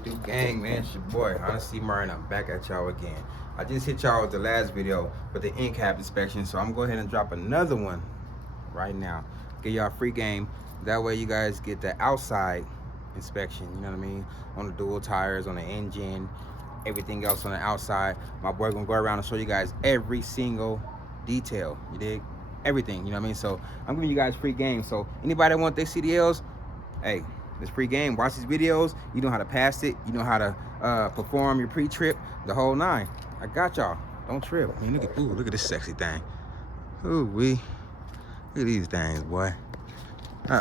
it do, gang, man? It's your boy, Honestly Martin. I'm back at y'all again. I just hit y'all with the last video with the end cap inspection, so I'm going to go ahead and drop another one right now. Get y'all free game. That way you guys get the outside inspection, you know what I mean? On the dual tires, on the engine, everything else on the outside. My boy gonna go around and show you guys every single detail, you dig? Everything, you know what I mean? So I'm giving you guys free game. So anybody that want their CDLs, hey, it's free game. Watch these videos. You know how to pass it. You know how to perform your pre-trip, the whole nine. I got y'all. Don't trip. I mean, look at this sexy thing. Ooh wee. Look at these things, boy.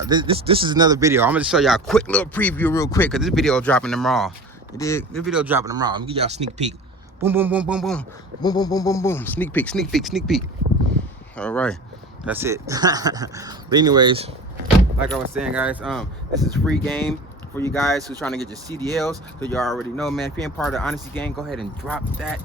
This is another video. I'm gonna show y'all a quick little preview real quick, because this video dropping tomorrow. You dig? This video dropping tomorrow. Let me give y'all a sneak peek. Boom, boom, boom, boom, boom. Boom, boom, boom, boom, boom. Sneak peek, sneak peek, sneak peek. All right. That's it. But anyways, like I was saying, guys, this is free game for you guys who's trying to get your CDLs. So you already know, man, if you ain't part of the Honesty Gang, go ahead and drop that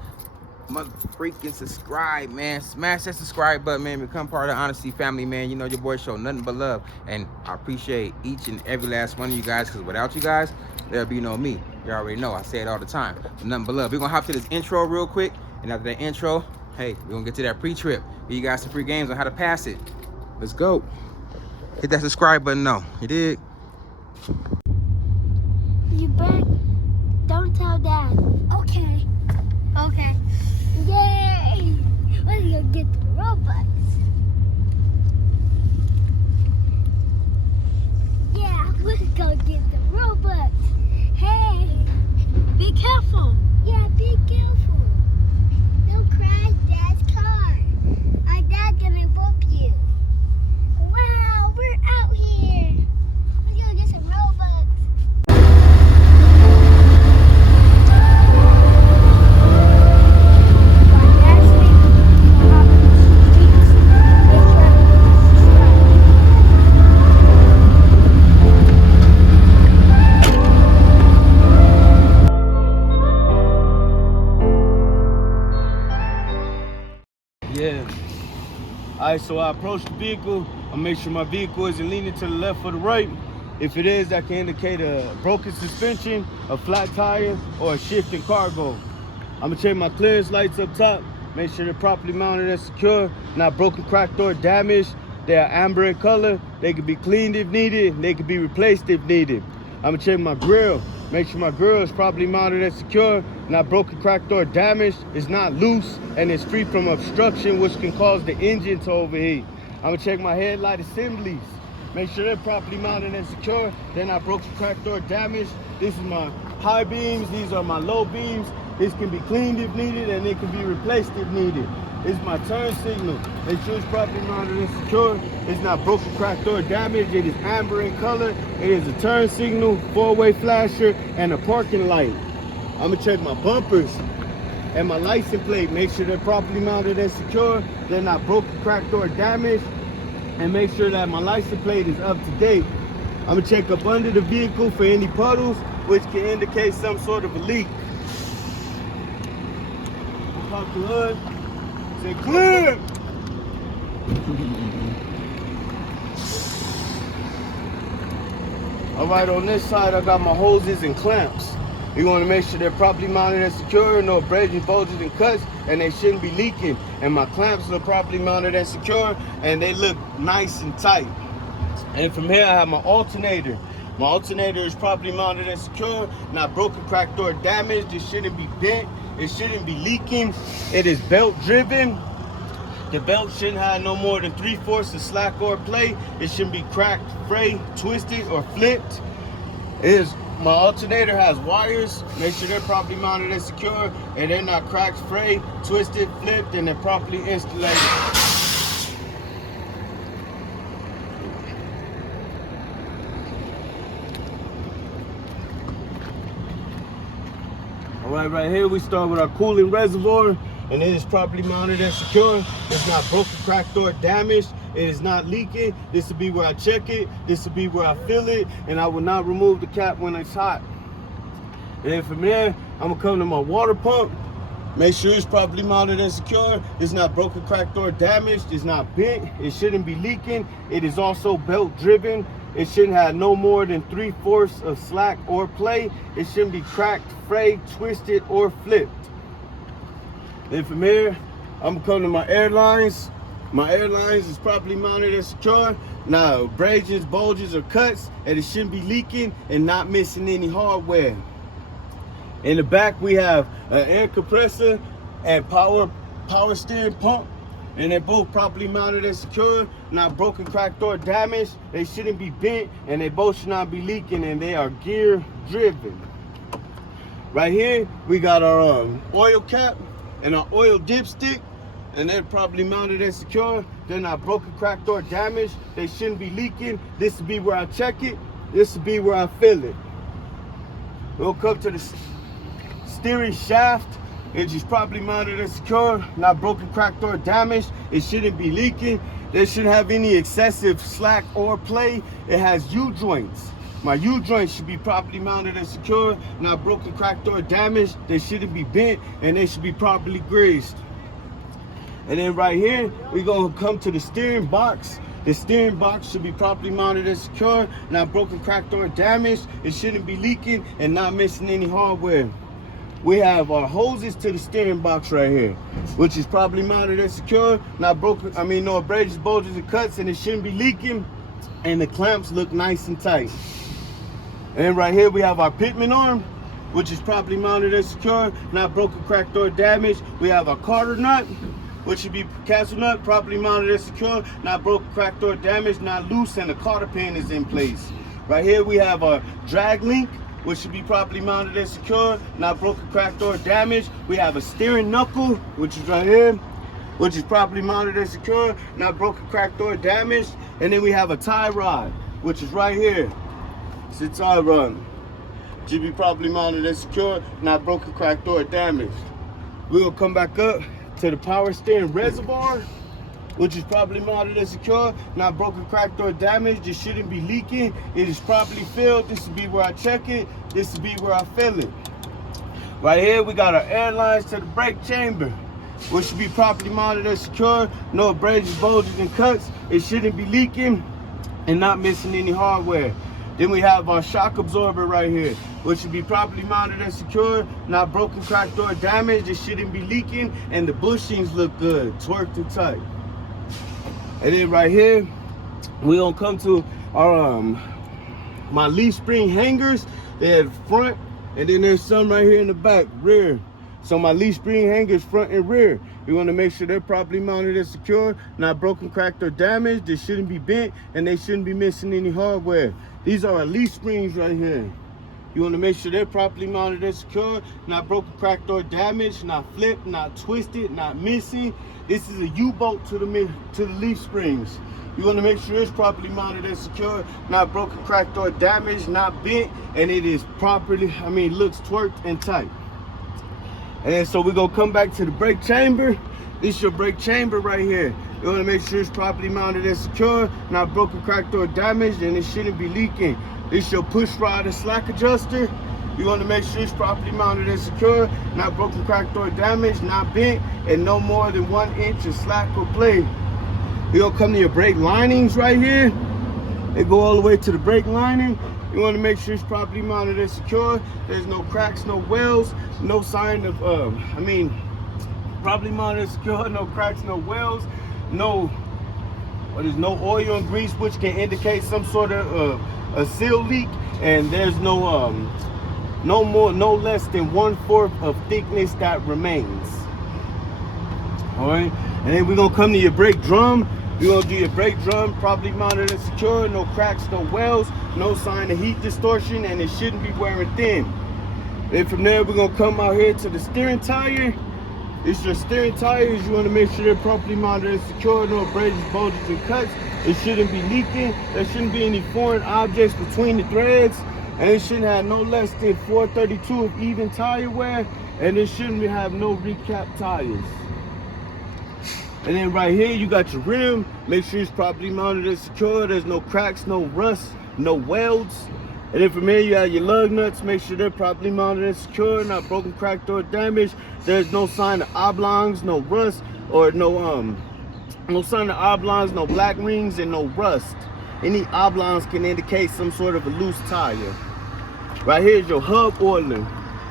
mother freaking subscribe, man. Smash that subscribe button, man. Become part of the Honesty family, man. You know your boy show nothing but love, and I appreciate each and every last one of you guys, because without you guys, there'll be no me. You already know, I say it all the time, but nothing but love. We're gonna hop to this intro real quick, and after that intro, hey, we're gonna get to that pre-trip. Give you guys some free games on how to pass it. Let's go. Hit that subscribe button now. You dig? You back? Don't tell Dad. Okay. Okay. Yay! We're gonna get the Robux. Yeah, we're gonna get the Robux. Hey! Be careful. Yeah, be careful. Don't crash Dad's car. Our Dad's gonna whoop you. Wow, we're out here. We're gonna get some Robux. Yeah. Alright, so I approach the vehicle. I make sure my vehicle isn't leaning to the left or the right. If it is, that can indicate a broken suspension, a flat tire, or a shift in cargo. I'm gonna check my clearance lights up top, make sure they're properly mounted and secure, not broken, cracked, or damaged. They are amber in color. They can be cleaned if needed. They can be replaced if needed. I'm gonna check my grill. Make sure my grill is properly mounted and secure, not broken, cracked, or damaged. It's not loose, and it's free from obstruction, which can cause the engine to overheat. I'm gonna check my headlight assemblies. Make sure they're properly mounted and secure. They're not broken, cracked, or damaged. This is my high beams. These are my low beams. This can be cleaned if needed, and it can be replaced if needed. This is my turn signal. Make sure it's properly mounted and secure. It's not broken, cracked, or damaged. It is amber in color. It is a turn signal, four-way flasher, and a parking light. I'm gonna check my bumpers and my license plate. Make sure they're properly mounted and secure. They're not broken, cracked, or damaged. And make sure that my license plate is up to date. I'm gonna check up under the vehicle for any puddles, which can indicate some sort of a leak. Pop the hood. Say clear. All right, on this side, I got my hoses and clamps. You want to make sure they're properly mounted and secure, no abrasions, bulges, and cuts, and they shouldn't be leaking. And my clamps are properly mounted and secure, and they look nice and tight. And from here, I have my alternator. My alternator is properly mounted and secure, not broken, cracked, or damaged. It shouldn't be bent. It shouldn't be leaking. It is belt driven. The belt shouldn't have no more than 3/4 of slack or play. It shouldn't be cracked, frayed, twisted, or flipped. My alternator has wires. Make sure they're properly mounted and secure, and they're not cracked, frayed, twisted, flipped, and they're properly installed. All right here we start with our cooling reservoir, and it is properly mounted and secure. It's not broken, cracked, or damaged. It is not leaking. This will be where I check it. This will be where I fill it, and I will not remove the cap when it's hot. And then from there, I'm gonna come to my water pump. Make sure it's properly mounted and secure. It's not broken, cracked, or damaged. It's not bent. It shouldn't be leaking. It is also belt driven. It shouldn't have no more than 3/4 of slack or play. It shouldn't be cracked, frayed, twisted, or flipped. Then from here, I'm gonna come to my airlines. My airlines is properly mounted and secure. Now, abrasions, bulges, or cuts, and it shouldn't be leaking and not missing any hardware. In the back, we have an air compressor and power steering pump, and they're both properly mounted and secure, not broken, cracked, or damaged. They shouldn't be bent, and they both should not be leaking, and they are gear driven. Right here, we got our oil cap and our oil dipstick, and they're properly mounted and secure. They're not broken, cracked, or damaged. They shouldn't be leaking. This will be where I check it. This will be where I fill it. We'll come to the steering shaft. It's just properly mounted and secure, not broken, cracked, or damaged. It shouldn't be leaking. They shouldn't have any excessive slack or play. It has U-joints. My U-joints should be properly mounted and secure, not broken, cracked, or damaged. They shouldn't be bent, and they should be properly greased. And then right here, we're gonna come to the steering box. The steering box should be properly mounted and secure, not broken, cracked, or damaged. It shouldn't be leaking and not missing any hardware. We have our hoses to the steering box right here, which is properly mounted and secure, not broken, no abrasions, bulges, and cuts, and it shouldn't be leaking, and the clamps look nice and tight. And right here, we have our pitman arm, which is properly mounted and secure, not broken, cracked, or damaged. We have our Carter nut, which should be castle nut, properly mounted and secure, not broken, cracked, or damaged, not loose, and the Carter pin is in place. Right here, we have our drag link, which should be properly mounted and secure, not broken, cracked, or damaged. We have a steering knuckle, which is right here, which is properly mounted and secure, not broken, cracked, or damaged. And then we have a tie rod, which is right here. It's a tie rod. Should be properly mounted and secure, not broken, cracked, or damaged. We'll come back up to the power steering reservoir, which is properly mounted and secure, not broken, cracked, or damaged. It shouldn't be leaking. It is properly filled. This will be where I check it. This will be where I fill it. Right here, we got our air lines to the brake chamber, which should be properly mounted and secure. No abrasions, bulges, and cuts. It shouldn't be leaking and not missing any hardware. Then we have our shock absorber right here, which should be properly mounted and secure, not broken, cracked, or damaged. It shouldn't be leaking, and the bushings look good, torqued and tight. And then right here, we're gonna come to our my leaf spring hangers. They have front, and then there's some right here in the back, rear. So my leaf spring hangers, front and rear. You want to make sure they're properly mounted and secure, not broken, cracked, or damaged. They shouldn't be bent, and they shouldn't be missing any hardware. These are our leaf springs right here. You want to make sure they're properly mounted and secure, not broken, cracked, or damaged, not flipped, not twisted, not missing. This is a U-bolt to the leaf springs. You want to make sure it's properly mounted and secure, not broken, cracked, or damaged, not bent, and it is properly, looks twerked and tight. And then so we're gonna come back to the brake chamber. This is your brake chamber right here. You want to make sure it's properly mounted and secure, not broken, cracked, or damaged, and it shouldn't be leaking. This is your push rod and slack adjuster. You want to make sure it's properly mounted and secure, not broken, cracked, or damaged, not bent, and no more than 1 inch of slack or play. You're gonna come to your brake linings right here. They go all the way to the brake lining. You want to make sure it's properly mounted and secure. There's no cracks, no wells, no sign of, properly mounted and secure, no cracks, no wells, no oil and grease, which can indicate some sort of a seal leak, and there's no less than 1/4 of thickness that remains. All right, and then we're gonna come to your brake drum. You're gonna do your brake drum properly mounted and secure, no cracks, no wells, no sign of heat distortion, and it shouldn't be wearing thin. Then from there, we're gonna come out here to the steering tire. It's your steering tires. You wanna make sure they're properly mounted and secure, no abrasions, bulges, and cuts. It shouldn't be leaking. There shouldn't be any foreign objects between the threads, and it shouldn't have no less than 432 of even tire wear, and it shouldn't have no recap tires. And then right here, you got your rim. Make sure it's properly mounted and secure. There's no cracks, no rust, no welds. And then from here, you have your lug nuts. Make sure they're properly mounted and secure, not broken, cracked, or damaged. There's no sign of oblongs, no rust, or no sign of oblongs, no black rings, and no rust. Any oblongs can indicate some sort of a loose tire. Right here is your hub oiler.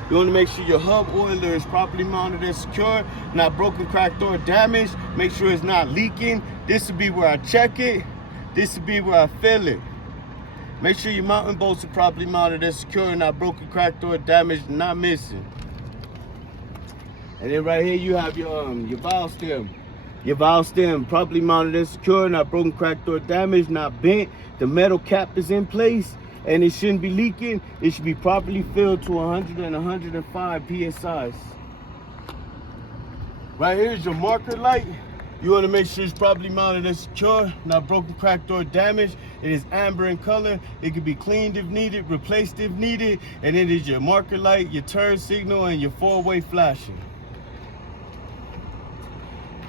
You want to make sure your hub oiler is properly mounted and secure, not broken, cracked, or damaged. Make sure it's not leaking. This will be where I check it. This will be where I fill it. Make sure your mounting bolts are properly mounted and secure, not broken, cracked, or damaged, not missing. And then right here you have your valve stem. Your valve stem properly mounted and secure, not broken, cracked, or damaged, not bent. The metal cap is in place and it shouldn't be leaking. It should be properly filled to 100 and 105 PSI. Right here is your marker light. You want to make sure it's properly mounted and secure, not broken, cracked, or damaged. It is amber in color. It can be cleaned if needed, replaced if needed. And it is your marker light, your turn signal, and your four-way flashing.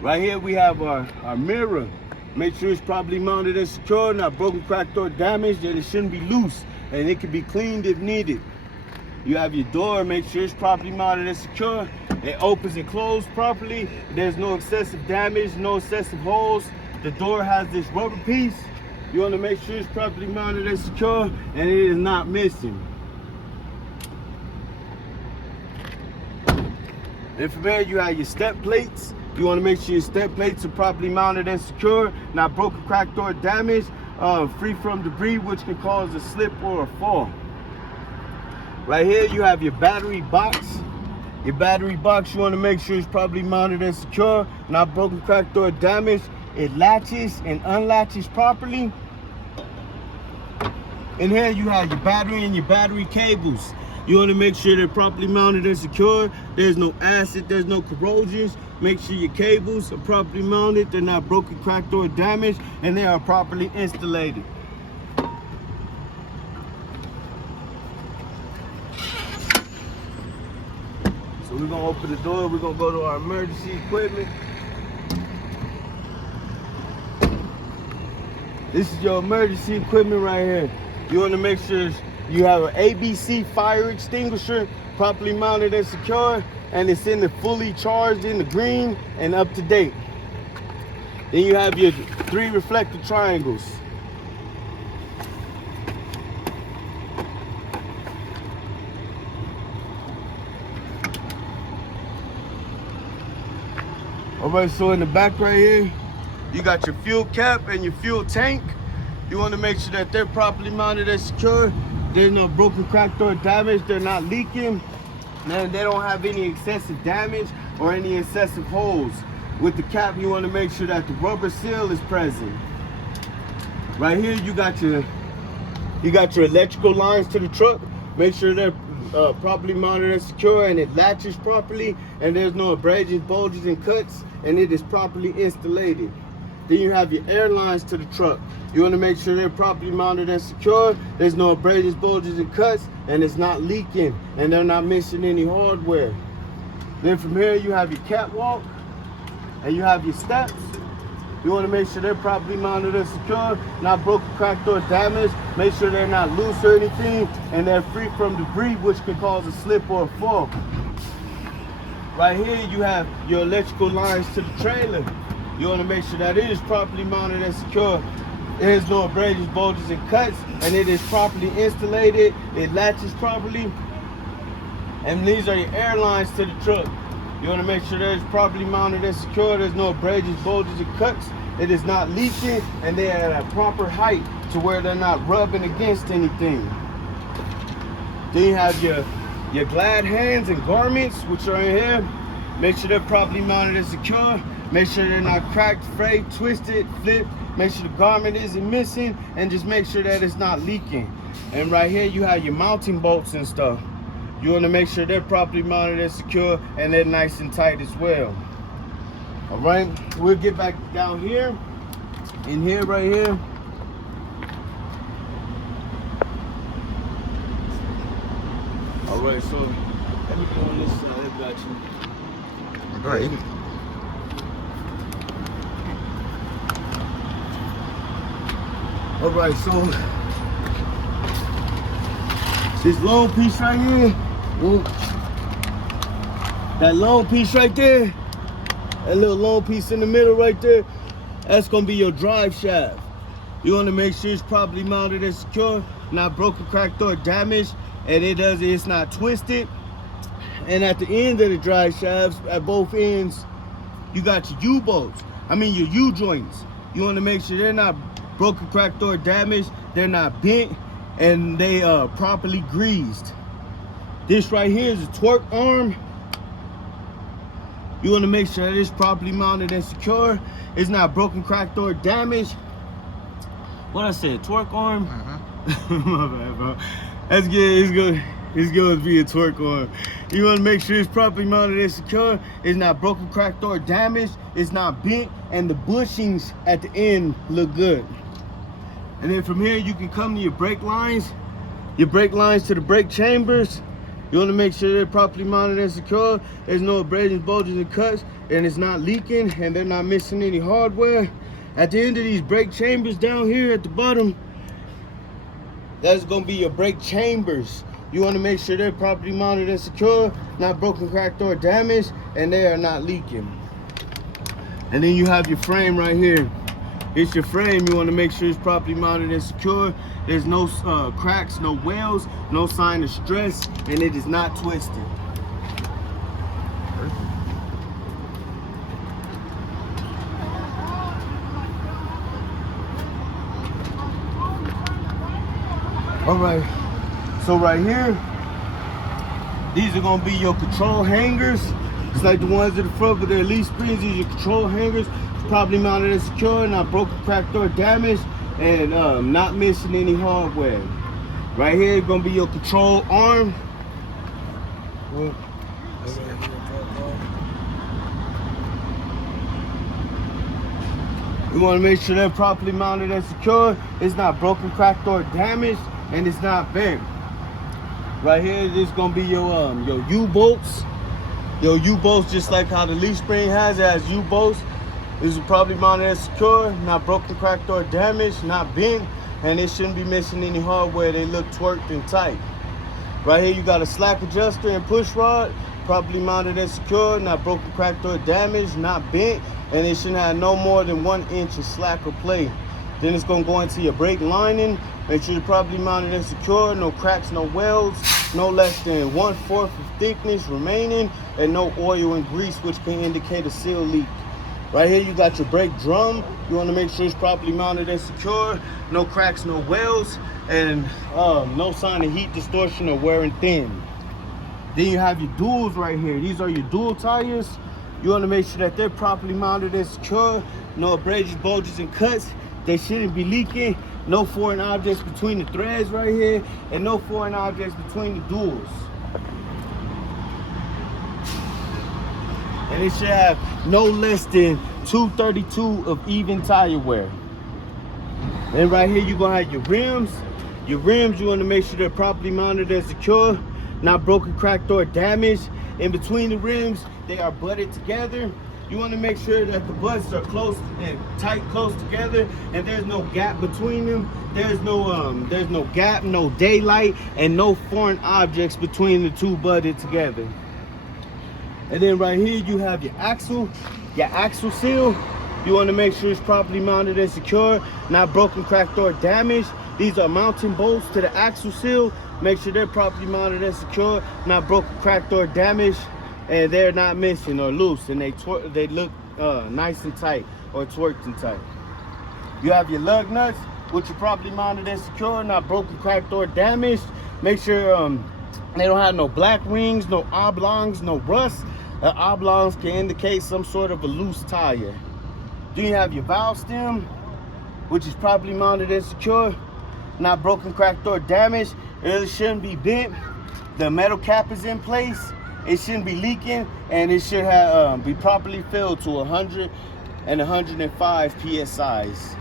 Right here we have our mirror. Make sure it's properly mounted and secure, not broken, cracked, or damaged, and it shouldn't be loose, and it can be cleaned if needed. You have your door. Make sure it's properly mounted and secure. It opens and closes properly. There's no excessive damage, no excessive holes. The door has this rubber piece. You want to make sure it's properly mounted and secure, and it is not missing. And from there you have your step plates. You want to make sure your step plates are properly mounted and secure, not broken, cracked, or damaged, free from debris, which can cause a slip or a fall. Right here you have your battery box. Your battery box, you want to make sure it's properly mounted and secure, not broken, cracked, or damaged. It latches and unlatches properly. In here you have your battery and your battery cables. You want to make sure they're properly mounted and secure. There's no acid, there's no corrosions. Make sure your cables are properly mounted, they're not broken, cracked, or damaged, and they are properly installated. So we're gonna open the door, we're gonna go to our emergency equipment. This is your emergency equipment right here. You wanna make sure you have an ABC fire extinguisher, properly mounted and secure, and it's in the fully charged in the green and up to date. Then you have your 3 reflective triangles. All right, so in the back right here, you got your fuel cap and your fuel tank. You want to make sure that they're properly mounted and secure. There's no broken, cracked, or damage. They're not leaking. And they don't have any excessive damage or any excessive holes. With the cap, you want to make sure that the rubber seal is present. Right here, you got your electrical lines to the truck. Make sure they're properly mounted and secure, and it latches properly, and there's no abrasions, bulges, and cuts, and it is properly installated. Then you have your air lines to the truck. You want to make sure they're properly mounted and secure. There's no abrasions, bulges, and cuts, and it's not leaking, and they're not missing any hardware. Then from here you have your catwalk, and you have your steps. You want to make sure they're properly mounted and secure, not broken, cracked, or damaged. Make sure they're not loose or anything, and they're free from debris, which can cause a slip or a fall. Right here you have your electrical lines to the trailer. You want to make sure that it is properly mounted and secure. There's no abrasions, bulges, and cuts, and it is properly installated. It latches properly. And these are your air lines to the truck. You want to make sure that it's properly mounted and secure. There's no abrasions, bulges, and cuts. It is not leaking, and they are at a proper height to where they're not rubbing against anything. Then you have your glad hands and garments, which are in here. Make sure they're properly mounted and secure. Make sure they're not cracked, frayed, twisted, flipped. Make sure the garment isn't missing, and just make sure that it's not leaking. And right here you have your mounting bolts and stuff. You want to make sure they're properly mounted and secure, and they're nice and tight as well. All right, we'll get back down here. In here, right here. All right, so let me go on this side. I got you. All right. All right, so this long piece right here, that long piece right there, that little long piece in the middle right there, that's gonna be your drive shaft. You want to make sure it's properly mounted and secure, not broken, cracked, or damaged, and it's not twisted. And at the end of the drive shafts, at both ends, you got your U-bolts. Your U-joints. You want to make sure they're not broken, cracked, or damaged. They're not bent, and they are properly greased. This right here is a torque arm. You want to make sure that it's properly mounted and secure. It's not broken, cracked, or damaged. What I said, torque arm? My bad, bro. That's good. It's going to be a torque arm. You want to make sure it's properly mounted and secure. It's not broken, cracked, or damaged. It's not bent, and the bushings at the end look good. And then from here, you can come to your brake lines to the brake chambers. You want to make sure they're properly mounted and secure. There's no abrasions, bulges, and cuts, and it's not leaking, and they're not missing any hardware. At the end of these brake chambers down here at the bottom, that's going to be your brake chambers. You want to make sure they're properly mounted and secure, not broken, cracked, or damaged, and they are not leaking. And then you have your frame right here. It's your frame. You want to make sure it's properly mounted and secure. There's no cracks, no wells, no sign of stress, and it is not twisted. All right, so right here, these are gonna be your control hangers. It's like the ones at the front, but they're leaf springs. These are your control hangers. It's properly mounted and secure, not broken, cracked, or damaged, and not missing any hardware. Right here is gonna be your control arm. You want to make sure they're properly mounted and secure. It's not broken, cracked, or damaged, and it's not bent. Right here, this is gonna be your U-bolts. Your U-bolts, just like how the leaf spring has U-bolts. This is probably mounted and secure, not broken, cracked, or damaged, not bent, and it shouldn't be missing any hardware. They look twerked and tight. Right here, you got a slack adjuster and push rod, properly mounted and secure, not broken, cracked, or damaged, not bent, and it shouldn't have no more than 1 inch of slack or play. Then it's gonna go into your brake lining. Make sure it's properly mounted and secure, no cracks, no welds, no less than 1/4 of thickness remaining, and no oil and grease, which can indicate a seal leak. Right here, you got your brake drum. You want to make sure it's properly mounted and secure, no cracks, no welds, and no sign of heat distortion or wear and thin. Then you have your duals right here. These are your dual tires. You want to make sure that they're properly mounted and secure, no abrasions, bulges, and cuts. They shouldn't be leaking. No foreign objects between the threads right here, and no foreign objects between the duals. And it should have no less than 232 of even tire wear. And right here, you're gonna have your rims. Your rims, you wanna make sure they're properly mounted and secure, not broken, cracked, or damaged. In between the rims, they are butted together. You want to make sure that the butts are close and tight, close together, and there's no gap between them. There's no gap, no daylight, and no foreign objects between the two butted together. And then right here you have your axle seal. You want to make sure it's properly mounted and secure, not broken, cracked, or damaged. These are mounting bolts to the axle seal. Make sure they're properly mounted and secure, not broken, cracked, or damaged, and they're not missing or loose, and they look nice and tight, or twerked and tight. You have your lug nuts, which are properly mounted and secure, not broken, cracked, or damaged. Make sure they don't have no black rings, no oblongs, no rust. Oblongs can indicate some sort of a loose tire. Then you have your valve stem, which is properly mounted and secure, not broken, cracked, or damaged. It shouldn't be bent. The metal cap is in place. It shouldn't be leaking, and it should have be properly filled to 100 and 105 psi's.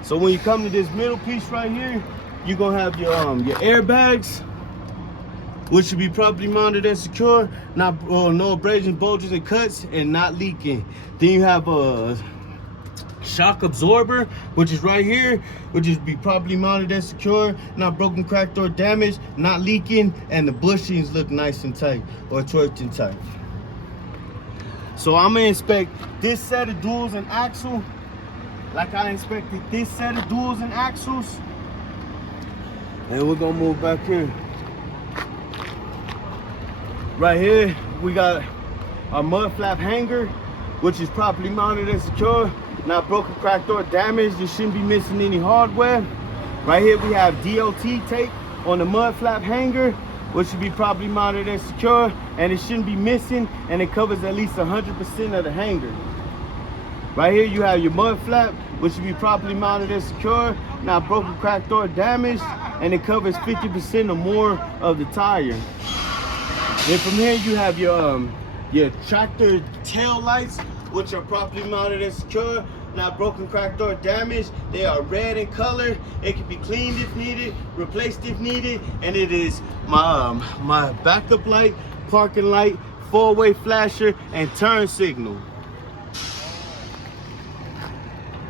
So when you come to this middle piece right here, you're gonna have your airbags, which should be properly mounted and secure, not no abrasions, bulges, and cuts, and not leaking. Then you have a shock absorber, which is right here, which is be properly mounted and secure, not broken, cracked, or damaged, not leaking, and the bushings look nice and tight, or twerked and tight. So I'm gonna inspect this set of duals and axle, like I inspected this set of duals and axles. And we're gonna move back here. Right here, we got our mud flap hanger, which is properly mounted and secure. Not broken, cracked, or damaged. You shouldn't be missing any hardware. Right here, we have DOT tape on the mud flap hanger, which should be properly mounted and secure, and it shouldn't be missing, and it covers at least 100% of the hanger. Right here, you have your mud flap, which should be properly mounted and secure, not broken, cracked, or damaged, and it covers 50% or more of the tire. Then from here, you have your tractor tail lights, which are properly mounted and secure, not broken, cracked, or damaged. They are red in color. It can be cleaned if needed, replaced if needed, and it is my backup light, parking light, four-way flasher, and turn signal.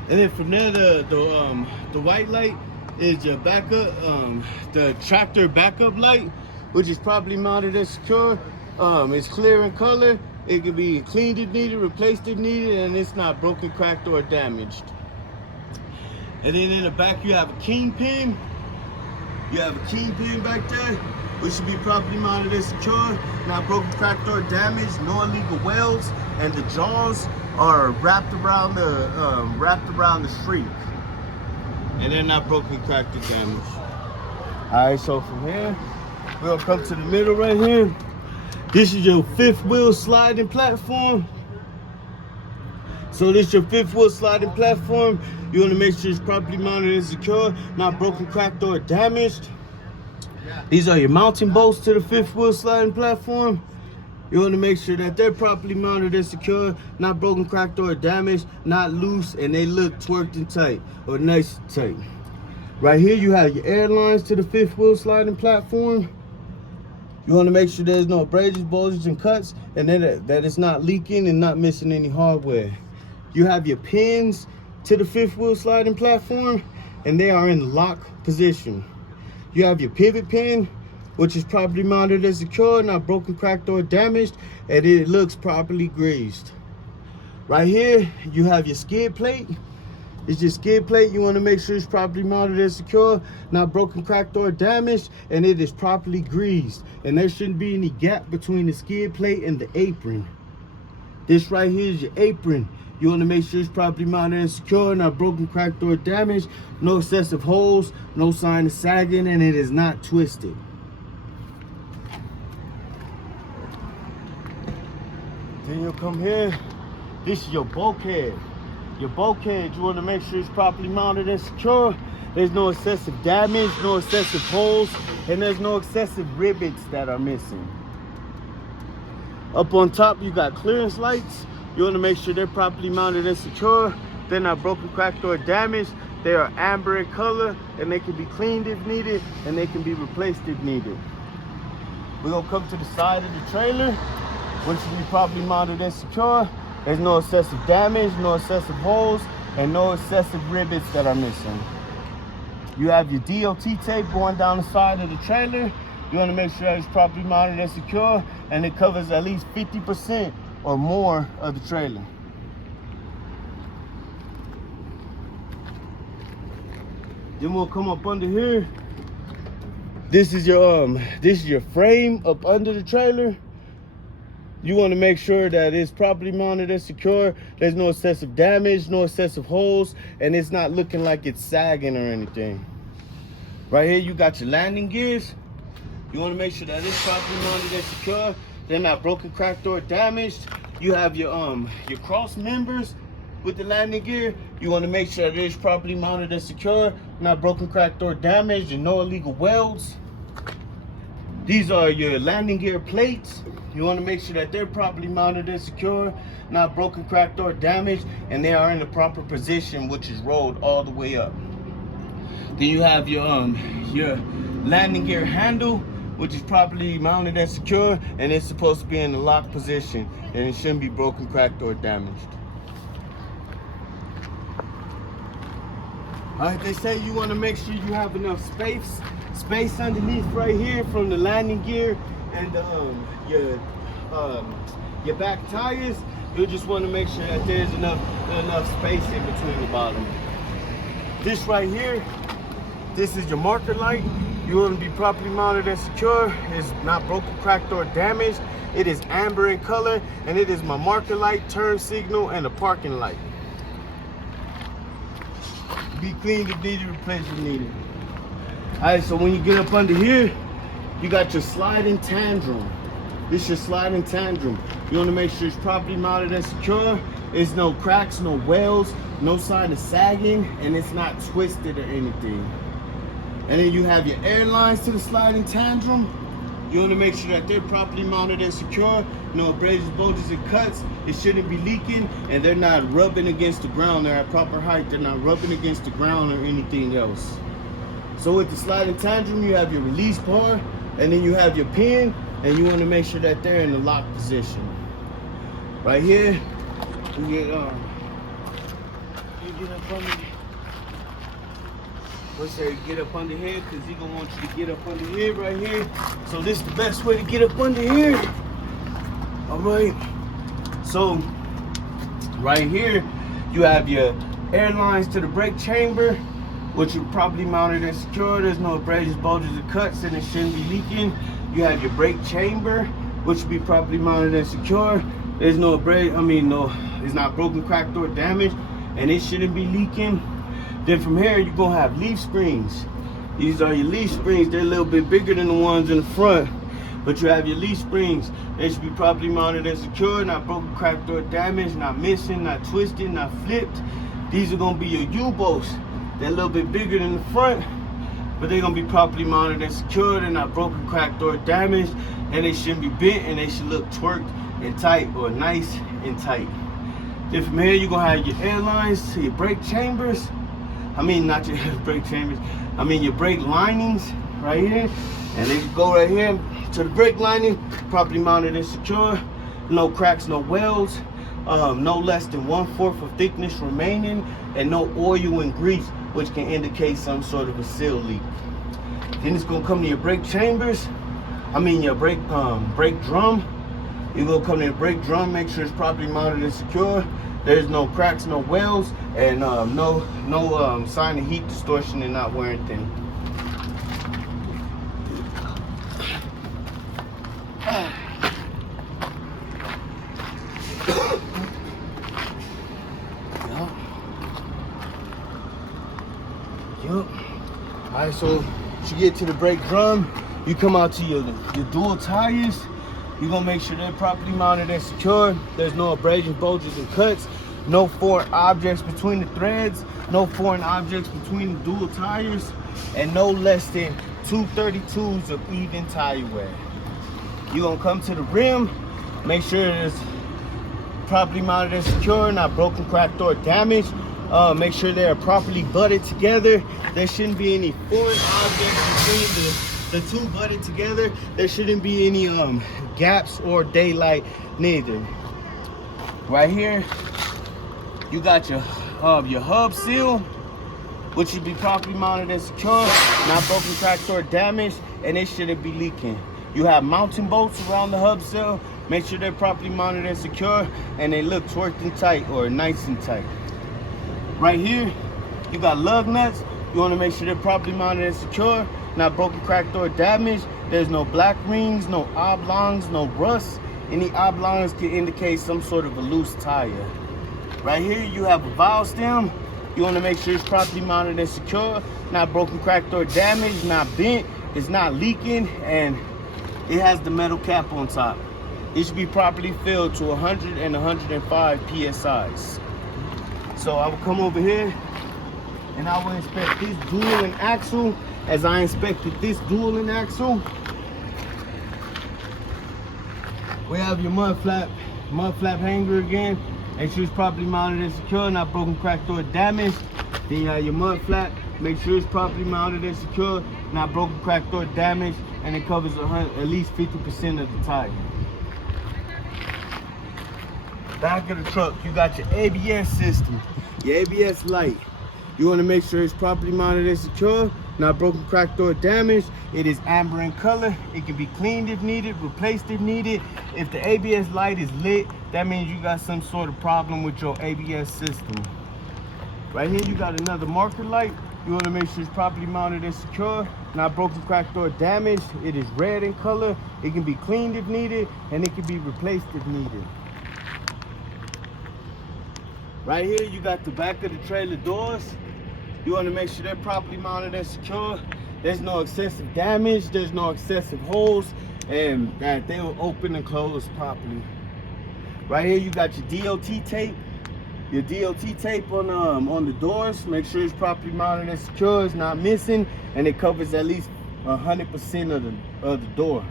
And then from there, the white light is your backup, the tractor backup light, which is properly mounted and secure. It's clear in color. It can be cleaned if needed, replaced if needed, and it's not broken, cracked, or damaged. And then in the back, you have a kingpin. You have a kingpin back there, which should be properly mounted and secure, not broken, cracked, or damaged. No illegal welds, and the jaws are wrapped around the streak, and they're not broken, cracked, or damaged. All right, so from here, we'll come to the middle right here. This is your fifth wheel sliding platform. So this is your fifth wheel sliding platform. You want to make sure it's properly mounted and secure, not broken, cracked, or damaged. These are your mounting bolts to the fifth wheel sliding platform. You want to make sure that they're properly mounted and secure, not broken, cracked, or damaged, not loose, and they look twerked and tight, or nice and tight. Right here, you have your air lines to the fifth wheel sliding platform. You want to make sure there's no abrasions, bulges, and cuts, and that it's not leaking and not missing any hardware. You have your pins to the fifth wheel sliding platform, and they are in lock position. You have your pivot pin, which is properly mounted and secure, not broken, cracked, or damaged, and it looks properly greased. Right here, you have your skid plate. It's your skid plate. You want to make sure it's properly mounted and secure, not broken, cracked, or damaged, and it is properly greased. And there shouldn't be any gap between the skid plate and the apron. This right here is your apron. You want to make sure it's properly mounted and secure, not broken, cracked, or damaged. No excessive holes, no sign of sagging, and it is not twisted. Then you'll come here. This is your bulkhead. Your bulkhead, you want to make sure it's properly mounted and secure. There's no excessive damage, no excessive holes, and there's no excessive rivets that are missing. Up on top, you got clearance lights. You want to make sure they're properly mounted and secure. They're not broken, cracked, or damaged. They are amber in color, and they can be cleaned if needed, and they can be replaced if needed. We're going to come to the side of the trailer, which should be properly mounted and secure. There's no excessive damage, no excessive holes, and no excessive rivets that are missing. You have your DOT tape going down the side of the trailer. You want to make sure that it's properly mounted and secure, and it covers at least 50% or more of the trailer. Then we'll come up under here. This is your frame up under the trailer. You want to make sure that it's properly mounted and secure. There's no excessive damage, no excessive holes, and it's not looking like it's sagging or anything. Right here, you got your landing gears. You want to make sure that it's properly mounted and secure. They're not broken, cracked, or damaged. You have your cross members with the landing gear. You want to make sure that it's properly mounted and secure, not broken, cracked, or damaged, and no illegal welds. These are your landing gear plates. You want to make sure that they're properly mounted and secure, not broken, cracked, or damaged, and they are in the proper position, which is rolled all the way up. Then you have your landing gear handle, which is properly mounted and secure, and it's supposed to be in the lock position, and it shouldn't be broken, cracked, or damaged. All right, they say you want to make sure you have enough space underneath right here from the landing gear and your back tires. You just want to make sure that there's enough space in between the bottom. This right here, this is your marker light. You want to be properly mounted and secure. It's not broken, cracked, or damaged. It is amber in color, and it is my marker light, turn signal, and a parking light. Be cleaned if needed, replaced if needed. All right, so when you get up under here, you got your sliding tantrum. This is your sliding tantrum. You want to make sure it's properly mounted and secure. There's no cracks, no welds, no sign of sagging, and it's not twisted or anything. And then you have your air lines to the sliding tantrum. You want to make sure that they're properly mounted and secure. No abrasions, bulges, and cuts. It shouldn't be leaking, and they're not rubbing against the ground. They're at proper height. They're not rubbing against the ground or anything else. So with the sliding tantrum, you have your release bar, and then you have your pin, and you want to make sure that they're in the lock position. Right here, you get up under. Let's say get up under here, because he's gonna want you to get up under here, right here. So this is the best way to get up under here. All right. So right here, you have your air lines to the brake chamber, which are properly mounted and secure. There's no abrasions, bulges, or cuts, and it shouldn't be leaking. You have your brake chamber, which will be properly mounted and secure. There's no it's not broken, cracked, or damaged, and it shouldn't be leaking. Then from here, you're gonna have leaf springs. These are your leaf springs. They're a little bit bigger than the ones in the front, but you have your leaf springs. They should be properly mounted and secure, not broken, cracked, or damaged, not missing, not twisted, not flipped. These are gonna be your U-bolts. They're a little bit bigger than the front, but they're gonna be properly mounted and secure. They're not broken, cracked, or damaged, and they shouldn't be bent, and they should look twerked and tight, or nice and tight. Then from here, you're gonna have your air lines to your brake chambers. Not your brake chambers. Your brake linings right here. And they go right here to the brake lining, properly mounted and secure. No cracks, no welds. No less than 1/4 of thickness remaining, and no oil and grease, which can indicate some sort of a seal leak. Then it's gonna come to your brake chambers. Your brake drum. You're gonna come to your brake drum, make sure it's properly mounted and secure. There's no cracks, no welds, and no sign of heat distortion and not wearing thin. Yup. Alright, so you get to the brake drum, you come out to your dual tires. You're gonna make sure they're properly mounted and secure. There's no abrasions, bulges, and cuts. No foreign objects between the threads. No foreign objects between the dual tires. And no less than 232s of even tire wear. You're gonna come to the rim. Make sure it's properly mounted and secure, not broken, cracked, or damaged. Make sure they're properly butted together. There shouldn't be any foreign objects between the two butted together. There shouldn't be any gaps or daylight neither. Right here, you got your hub seal, which should be properly mounted and secure, not broken, cracked, or damaged, and it shouldn't be leaking. You have mounting bolts around the hub seal. Make sure they're properly mounted and secure, and they look twerked and tight, or nice and tight. Right here, you got lug nuts. You want to make sure they're properly mounted and secure, not broken, cracked, or damaged. There's no black rings, no oblongs, no rust. Any oblongs can indicate some sort of a loose tire. Right here, you have a valve stem. You want to make sure it's properly mounted and secure, not broken, cracked, or damaged, not bent. It's not leaking, and it has the metal cap on top. It should be properly filled to 100 and 105 PSIs. So I will come over here, and I will inspect this dual and axle as I inspected this dual and axle. We have your mud flap hanger again. Make sure it's properly mounted and secure, not broken, cracked, or damaged. Then you have your mud flap. Make sure it's properly mounted and secure, not broken, cracked, or damaged, and it covers at least 50% of the tire. Back of the truck, you got your ABS system, your ABS light. You want to make sure it's properly mounted and secure, not broken, cracked, or damaged. It is amber in color. It can be cleaned if needed, replaced if needed. If the ABS light is lit, that means you got some sort of problem with your ABS system. Right here, you got another marker light. You want to make sure it's properly mounted and secure, not broken, cracked, or damaged. It is red in color. It can be cleaned if needed, and it can be replaced if needed. Right here, you got the back of the trailer doors. You want to make sure they're properly mounted and secure. There's no excessive damage, there's no excessive holes, and that they will open and close properly. Right here, you got your DOT tape. Your DOT tape on the doors. Make sure it's properly mounted and secure, it's not missing, and it covers at least 100% of the door.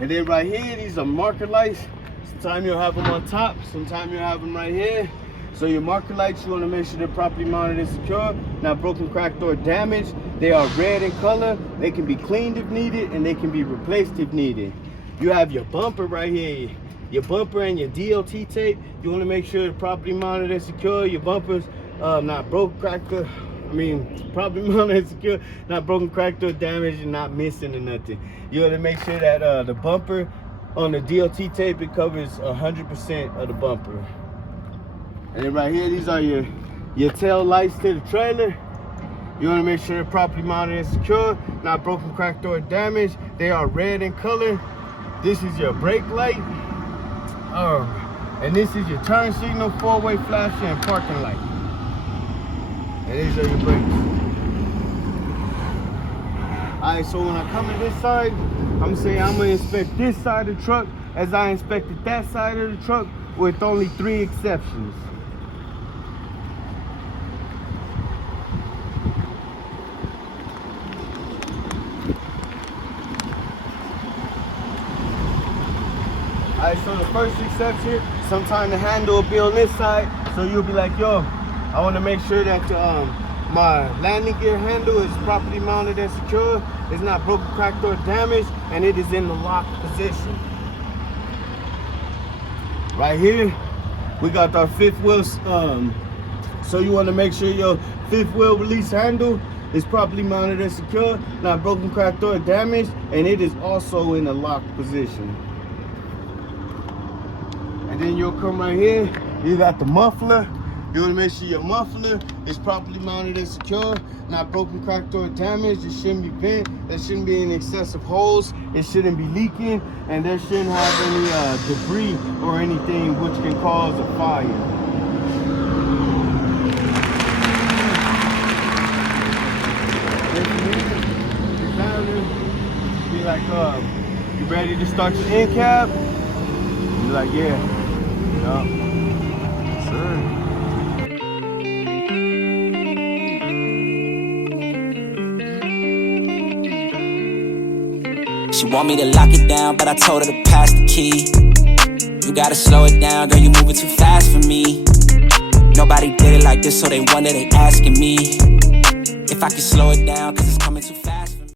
And then right here, these are marker lights. Sometimes you'll have them on top, sometimes you'll have them right here. So your marker lights, you want to make sure they're properly mounted and secure, not broken, cracked, or damaged. They are red in color. They can be cleaned if needed, and they can be replaced if needed. You have your bumper right here. Your bumper and your DOT tape, you want to make sure it's properly mounted and secure. Your bumpers not broken, cracked, properly mounted and secure, not broken, cracked, or damaged, and not missing or nothing. You want to make sure that the bumper on the DOT tape, it covers 100% of the bumper. And then right here, these are your tail lights to the trailer. You want to make sure they're properly mounted and secure, not broken, cracked, or damaged. They are red in color. This is your brake light. And this is your turn signal, four-way flashing, and parking light. And these are your brakes. Alright, so when I come to this side, I'm gonna inspect this side of the truck as I inspected that side of the truck, with only 3 exceptions. Alright, so the first exception, sometimes the handle will be on this side, so you'll be like, yo, I want to make sure that my landing gear handle is properly mounted and secure, it's not broken, cracked, or damaged, and it is in the lock position. Right here, we got our 5th wheel, so you want to make sure your 5th wheel release handle is properly mounted and secure, not broken, cracked, or damaged, and it is also in the lock position. And then you'll come right here, you got the muffler. You want to make sure your muffler is properly mounted and secure, not broken, cracked, or damaged. It shouldn't be bent, there shouldn't be any excessive holes, it shouldn't be leaking, and there shouldn't have any debris or anything which can cause a fire. Be like, you ready to start your end cap? You're like, yeah. Yes, sir. She want me to lock it down, but I told her to pass the key. You gotta slow it down, girl, you moving too fast for me. Nobody did it like this, so they wonder, they asking me if I can slow it down, cause it's coming too fast.